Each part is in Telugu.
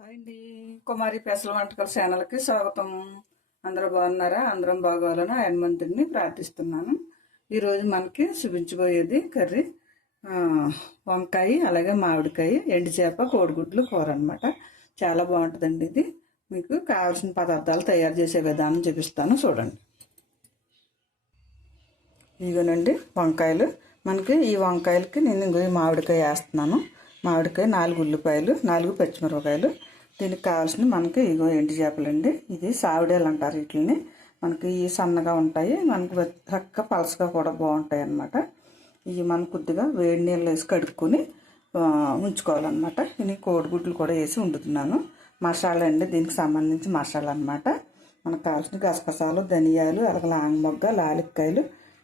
హాయ్ అండి. కుమారి పెసల వంటకాల ఛానల్కి స్వాగతం. అందరూ బాగున్నారా? అందరం బాగోవాలని హనుమంతుడిని ప్రార్థిస్తున్నాను. ఈరోజు మనకి చూపించబోయేది కర్రీ వంకాయ అలాగే మామిడికాయ ఎండు చేప కోడిగుడ్లు కూర అనమాట చాలా బాగుంటుందండి ఇది. మీకు కావాల్సిన పదార్థాలు తయారు చేసే విధానం చూపిస్తాను. చూడండి. ఇదిగోనండి వంకాయలు. మనకి ఈ వంకాయలకి నేను ఇంకో మామిడికాయ వేస్తున్నాను. మామిడికాయ నాలుగు ఉల్లిపాయలు నాలుగు పచ్చిమిరపకాయలు దీనికి కావాల్సిన మనకి ఇగో ఎండు చేపలండి. ఇది సావిడేలు అంటారు వీటిని మనకి ఈ సన్నగా ఉంటాయి. మనకి చక్క పలసగా కూడా బాగుంటాయి అన్నమాట. ఇవి మనం కొద్దిగా వేడి నీళ్ళు వేసి కడుక్కొని ఉంచుకోవాలన్నమాట. ఇది కోడిగుడ్లు కూడా వేసి వండుతున్నాను. మసాలా అండి. దీనికి సంబంధించి మసాలా అన్నమాట. మనకు కావాల్సిన గసగసాలు ధనియాలు అలాగే లాంగ్ మొగ్గ లాలిక్కాయలు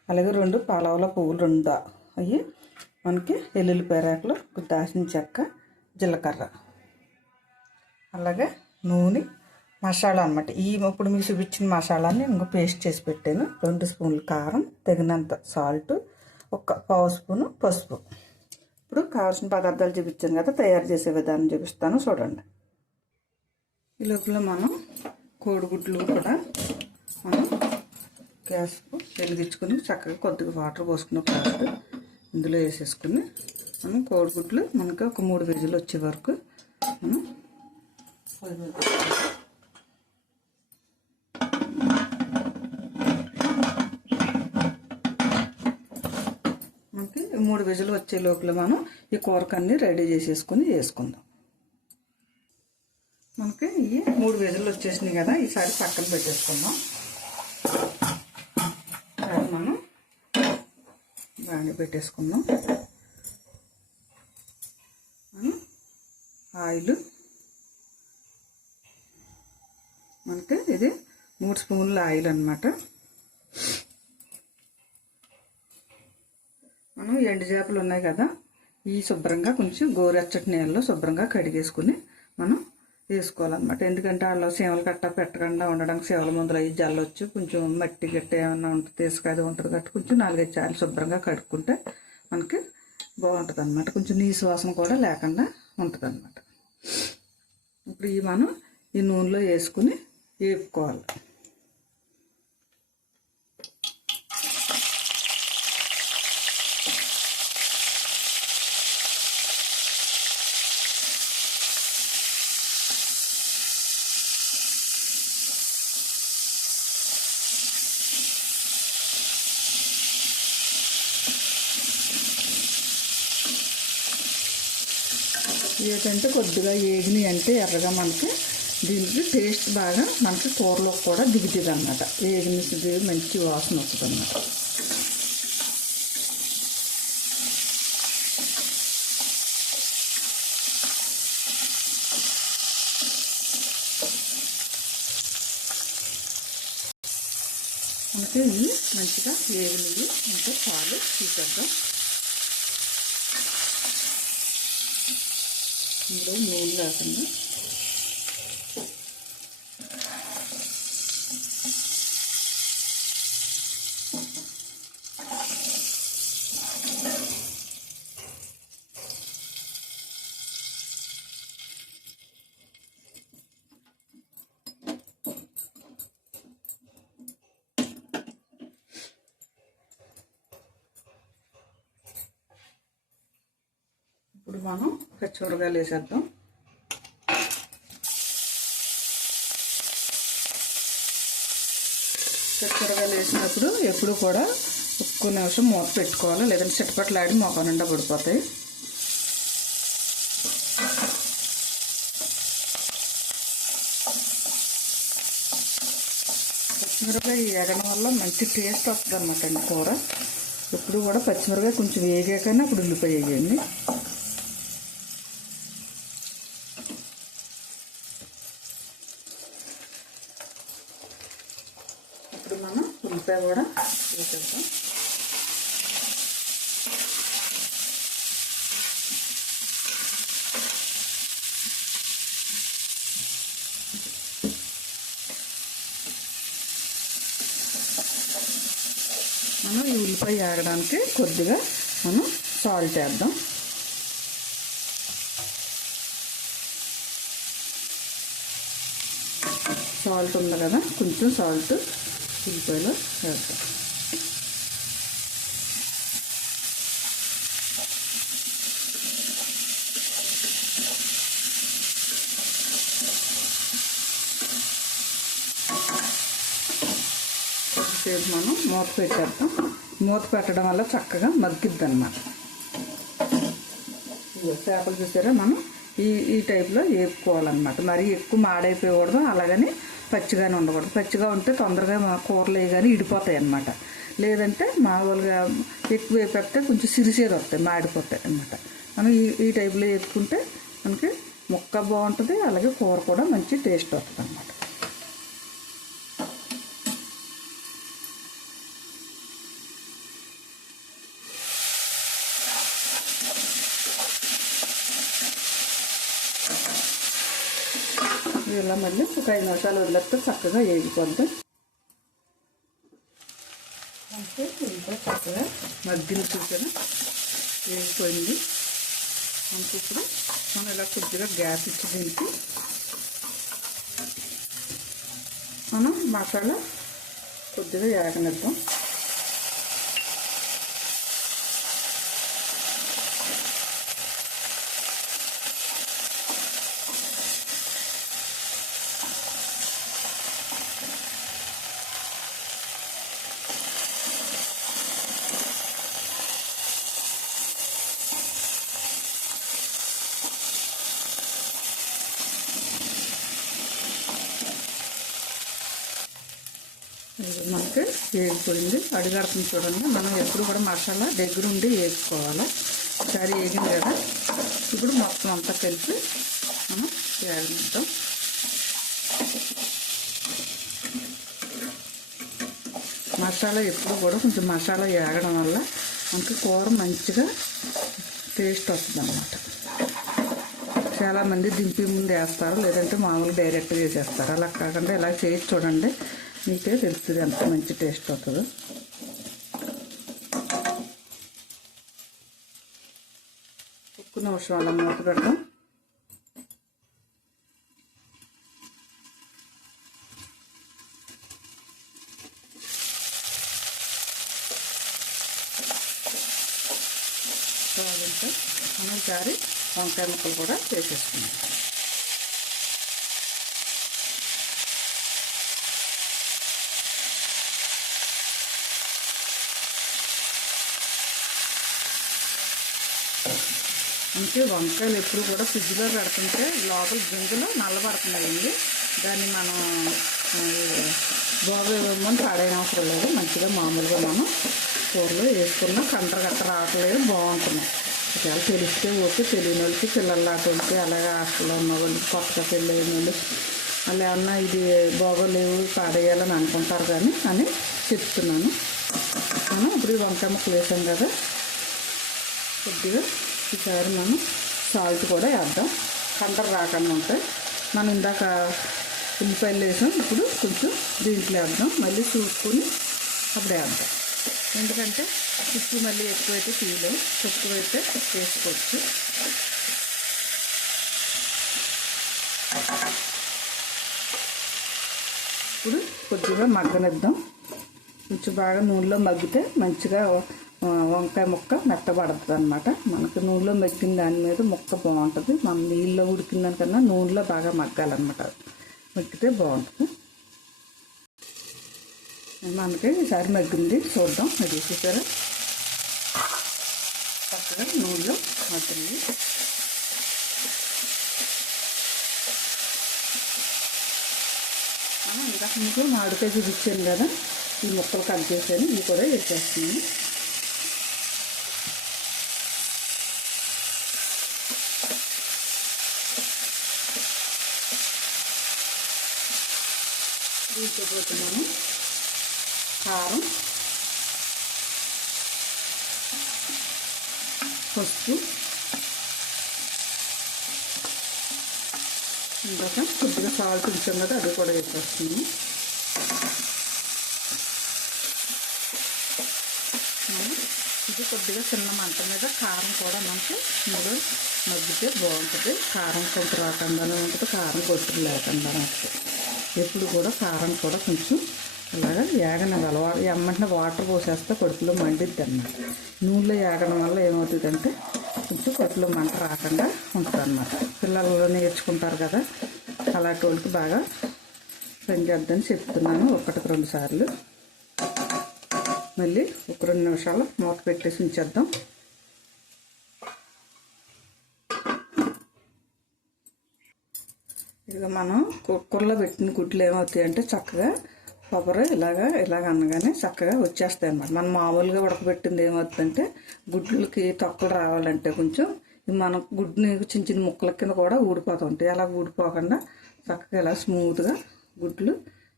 అలాగే రెండు పలవల పువ్వులు రెండు అవి మనకి ఎల్లుల్లిపాయ రేకలు దాచిన చెక్క జీలకర్ర. అలాగే నూనె మసాలా అన్నమాట. ఈ ఇప్పుడు మీకు చూపించిన మసాలాని ఇంకో పేస్ట్ చేసి పెట్టాను. రెండు స్పూన్లు కారం తగినంత సాల్ట్ ఒక పావు స్పూను పసుపు. ఇప్పుడు కావాల్సిన పదార్థాలు చూపించాను కదా తయారు చేసే విధానం చూపిస్తాను. చూడండి. ఈ లోపల మనం కోడిగుడ్లు కూడా మనం గ్యాస్ వెలిగించుకుని చక్కగా కొద్దిగా వాటర్ పోసుకున్న ఫస్ట్ ఇందులో వేసేసుకుని మనం కోడిగుడ్లు మనకి ఒక మూడు విజులు వచ్చే వరకు మనం మనకి మూడు విజులు వచ్చే లోపల మనం ఈ కూరకన్నీ రెడీ చేసేసుకుని వేసుకుందాం. మనకి ఈ మూడు విజులు వచ్చేసినాయి కదా ఈసారి పక్కన పెట్టేసుకుందాం. మనం బాగానే పెట్టేసుకుందాం. ఆయిల్ మనకి ఇది మూడు స్పూన్ల ఆయిల్ అనమాట మనం ఎండు చేపలు ఉన్నాయి కదా ఈ శుభ్రంగా కొంచెం గోరెచ్చటి నీళ్ళలో శుభ్రంగా కడిగేసుకుని మనం వేసుకోవాలన్నమాట. ఎందుకంటే వాళ్ళు సేవలు కట్ట పెట్టకుండా ఉండడానికి సేవల మందులు అవి జల్లొచ్చు. కొంచెం మట్టి గట్ట ఏమన్నా ఉంటుంది తీసుకది ఉంటుంది కాబట్టి కొంచెం నాలుగైదు సార్లు శుభ్రంగా కడుక్కుంటే మనకి బాగుంటుంది అనమాట కొంచెం నీసు వాసన కూడా లేకుండా ఉంటుంది అనమాట ఇప్పుడు ఈ మనం ఈ నూనెలో వేసుకుని వేపుకోవాలి ఏంటంటే కొద్దిగా ఏగినాయి అంటే ఎర్రగా మనకి దీనికి టేస్ట్ బాగా మనకి కూరలో కూడా దిగుతుంది అనమాట ఏగినది మంచి వాసన వస్తుంది అనమాట మనకి ఇవి మంచిగా ఏగినవి అంటే పాలు తీసేద్దాం ఇందులో నూనె లేకుండా మనం మనం పచ్చిమిరకాయలు వేసేద్దాం. పచ్చిమిరకాయలు వేసినప్పుడు ఎప్పుడు కూడా ఒక్క నిమిషం మూత పెట్టుకోవాలి. లేదంటే చిట్టపట్లాడి మొక్క నిండా పడిపోతాయి. పచ్చిమిరపకాయ వేగడం వల్ల మంచి టేస్ట్ వస్తుంది అనమాట అండి కూర. ఎప్పుడు కూడా పచ్చిమిరపకాయ కొంచెం వేగాకనే అప్పుడు ఉల్లిపాయ వేయండి ఇప్పుడు మనం ఉల్లిపాయ కూడా వేసేద్దాం. మనం ఈ ఉల్లిపాయ ఆగడానికి కొద్దిగా మనం సాల్ట్ వేద్దాం. సాల్ట్ ఉంది కదా కొంచెం సాల్ట్. చిల్లిపాయలు వేస్తాం సేపు మనం మూత పెట్టేస్తాం మూత పెట్టడం వల్ల చక్కగా మగ్గిద్ది అనమాట చేపలు చూసారా మనం? ఈ ఈ టైప్లో వేపుకోవాలన్నమాట. మరీ ఎక్కువ మాడైపోకూడదు అలాగని పచ్చిగానే ఉండకూడదు. పచ్చిగా ఉంటే తొందరగా మా కూరలు కానీ ఇడిపోతాయి అన్నమాట. లేదంటే మామూలుగా ఎక్కువ వేపెడితే కొంచెం సిరిసేది వస్తాయి మాడిపోతాయి అన్నమాట. మనం ఈ ఈ టైప్లో వేసుకుంటే మనకి ముక్క బాగుంటుంది అలాగే కూర కూడా మంచి టేస్ట్ వస్తుంది అన్నమాట ఇలా మళ్ళీ ఒక ఐదు నిమిషాలు వదిలేస్తే చక్కగా వేగిపోద్ది అంటే ఇంకా చక్కగా మగ్గిన చూసాను వేగిపోయింది. మనకి ఇప్పుడు మనం ఇలా కొద్దిగా గ్యాస్ ఇచ్చి దీనికి మనం మసాలా కొద్దిగా వేగనిద్దాం. అయితే వేగిపోయింది. అడిగడుతుంది చూడండి. మనం ఎప్పుడు కూడా మసాలా దగ్గర ఉండి వేసుకోవాలి. ఒకసారి వేగింది కదా. ఇప్పుడు మొత్తం అంతా కలిపి మనం వేగనిద్దాం. మసాలా ఎప్పుడు కూడా కొంచెం మసాలా వేగడం వల్ల మనకి కూర మంచిగా టేస్ట్ వస్తుంది అన్నమాట. చాలామంది దింపి ముందు వేస్తారు. లేదంటే మామూలుగా డైరెక్ట్గా వేసేస్తారు అలా కాకుండా ఇలా చేసి చూడండి. మీకే తెలుస్తుంది ఎంత మంచి టేస్ట్ అవుతుందో. ఒక్క నిమిషం అలా మూత పెడతాం కావాలంటే మనం ఒకసారి వంకాయ ముక్కలు కూడా వేసేసుకుందాం అంటే వంకాయలు ఎప్పుడు కూడా ఫ్రిడ్జ్లో పెడుతుంటే లోపల గింజలు నల్లబడుతున్నాయండి. దాన్ని మనం బాగోమని పాడైన అవసరం లేదు. మంచిగా మామూలుగా మనం కూరలో వేసుకున్న కండ్ర గట్ట రావట్లేదు బాగుంటున్నాయి ఒకవేళ తెలిస్తే ఓకే తెలియని వాళ్ళకి పిల్లల వాళ్ళకి అలాగే హాస్టల్లో ఉన్న వాళ్ళకి కొత్తగా పెళ్ళైన వాళ్ళు వాళ్ళు ఏమన్నా ఇది బాగోలేవు పాడేయాలని అనుకుంటారు కానీ అని చెప్తున్నాను. మనం ఇప్పుడు వంకాయ ముక్కలు వేసాం కదా కొద్దిగా ఈసారి మనం సాల్ట్ కూడా వేద్దాం. కంటర్ రాకుండా ఉంటాయి మనం ఇందాక ఉల్లిపాయలు వేసాం ఇప్పుడు కొంచెం దీంట్లో వేద్దాం. మళ్ళీ చూసుకొని అప్పుడు వేద్దాం. ఎందుకంటే ఉప్పు మళ్ళీ ఎక్కువైతే తీయలేం. తక్కువైతే వేసుకోవచ్చు. ఇప్పుడు కొద్దిగా మగ్గనిద్దాం. కొంచెం బాగా నూనెలో మగ్గితే మంచిగా వంకాయ ముక్క మెత్తబడుతుంది అనమాట మనకు నూనెలో మెక్కిన దాని మీద ముక్క బాగుంటుంది. మనం నీళ్ళలో ఉడికిన దానికన్నా నూనెలో బాగా మగ్గాలన్నమాట మగ్గితే బాగుంటుంది. మనకి ఈసారి మగ్గింది. చూద్దాం. అది చూసారా? చక్కగా నూనెలో మగ్గింది. మనం మీకు మామిడికాయ చూపించాను కదా. ఈ ముక్కలు కట్ చేశాను. ఇవి కూడా వేసేస్తున్నాను. దీంతో కారం పసుపు ఇందాక కొద్దిగా సాల్ట్ ఉంచాం కదా అది కూడా వేసేస్తున్నాను. ఇది కొద్దిగా చిన్న మంట మీద కారం కూడా మనకి ఇందులో మగ్గితే బాగుంటుంది. కారం కొంత రాకుండా ఉంటుంది కారం కొట్టు లేకుండా ఉంటుంది. ఎప్పుడు కూడా కారం కూడా కొంచెం ఇలాగా అలవాటు. ఎమ్మంటే వాటర్ పోసేస్తే కడుపులో మండిద్ది అన్నమాట. నూనెలో ఏగడం వల్ల ఏమవుతుందంటే కొంచెం కడుపులో మంట రాకుండా ఉంటుంది అన్నమాట. పిల్లలు నేర్చుకుంటారు కదా అలాంటి వాళ్ళకి బాగా పనిచేద్దని చెప్తున్నాను ఒకటికి రెండు సార్లు. మళ్ళీ ఒక రెండు నిమిషాలు మూత పెట్టేసి ఉంచేద్దాం. ఇక మనం కుక్కర్లో పెట్టిన గుడ్లు ఏమవుతాయి అంటే చక్కగా కొబ్బరి ఇలాగా ఇలాగ అనగానే చక్కగా వచ్చేస్తాయి అన్నమాట. మనం మామూలుగా ఉడకబెట్టింది ఏమవుతుందంటే గుడ్లకి తొక్కలు రావాలంటే కొంచెం మనం గుడ్ని చిన్న చిన్న ముక్కల కింద కూడా ఊడిపోతూ ఉంటాయి. అలా ఊడిపోకుండా చక్కగా ఇలా స్మూత్గా గుడ్లు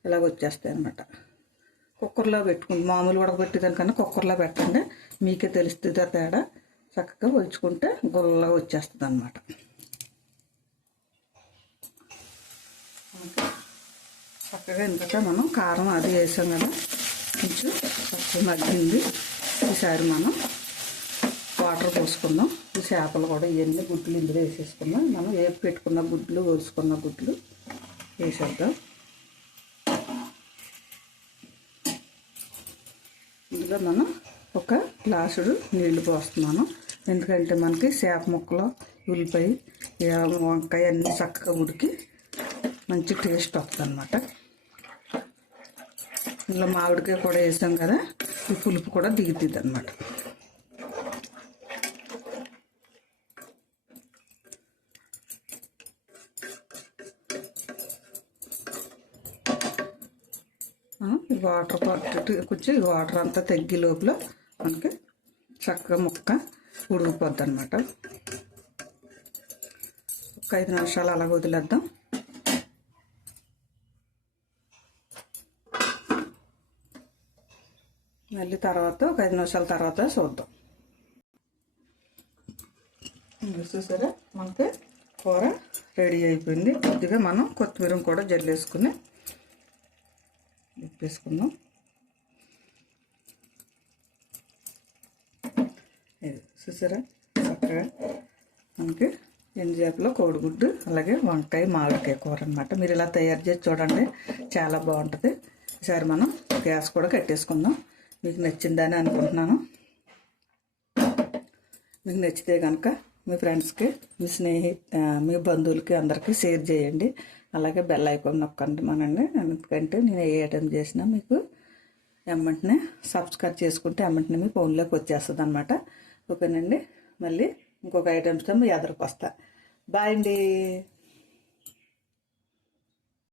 ఇలాగ వచ్చేస్తాయి అన్నమాట. కుక్కర్లో పెట్టుకుంది మామూలు ఉడకబెట్టేదానికన్నా కుక్కర్లో పెట్టండి. మీకే తెలుస్తుంది తేడా. చక్కగా ఒలుచుకుంటే గుల్లగా వచ్చేస్తుంది అనమాట చక్కగా ఇంతక మనం కారం అది వేసాం కదా. కొంచెం చక్కగా మగ్గింది. ఈసారి మనం వాటర్ పోసుకుందాం. ఈ చేపలు కూడా ఇవన్నీ గుడ్లు ఇందులో వేసేసుకుందాం. మనం వేపు పెట్టుకున్న గుడ్లు ఒలుసుకున్న గుడ్లు వేసేద్దాం. ఇందులో మనం ఒక గ్లాసుడు నీళ్ళు పోస్తున్నాను. ఎందుకంటే మనకి చేప ముక్కలు ఉల్లిపాయ వంకాయ అన్నీ చక్కగా ఉడికి మంచి టేస్ట్ వస్తుంది అనమాట ఇందులో మామిడికాయ కూడా వేసాం కదా ఈ పులుపు కూడా దిగుతుంది అనమాట వాటర్ పట్టి కొంచెం వాటర్ అంతా తగ్గి లోపల మనకి చక్కగా ముక్క ఉడికిపోద్ది అనమాట ఒక ఐదు నిమిషాలు అలాగ వదిలేద్దాం. మళ్ళీ తర్వాత ఒక ఐదు నిమిషాల తర్వాత చూద్దాం. చూసారా? మనకి కూర రెడీ అయిపోయింది. కొద్దిగా మనం కొత్తిమీర కూడా జల్లేసుకుని ఇప్పేసుకుందాం ఇది చూసారా? చక్కగా మనకి ఎండు కోడిగుడ్డు అలాగే వంకాయ మామిడికాయ కూర అనమాట మీరు ఇలా తయారు చేసి చూడండి. చాలా బాగుంటుంది. ఈసారి మనం గ్యాస్ కూడా కట్టేసుకుందాం. మీకు నచ్చిందని అనుకుంటున్నాను. మీకు నచ్చితే కనుక మీ ఫ్రెండ్స్కి మీ స్నేహి మీ బంధువులకి అందరికీ షేర్ చేయండి. అలాగే బెల్ ఐకాన్ నొక్కండి మనండి. ఎందుకంటే నేను ఏ ఐటమ్ చేసినా మీకు వెంటనే సబ్స్క్రైబ్ చేసుకుంటే వెంటనే మీ ఫోన్లోకి వచ్చేస్తుంది అనమాట ఓకేనండి. మళ్ళీ ఇంకొక ఐటమ్స్తో మీ ఎదురుకు వస్తా బాయ్ అండి.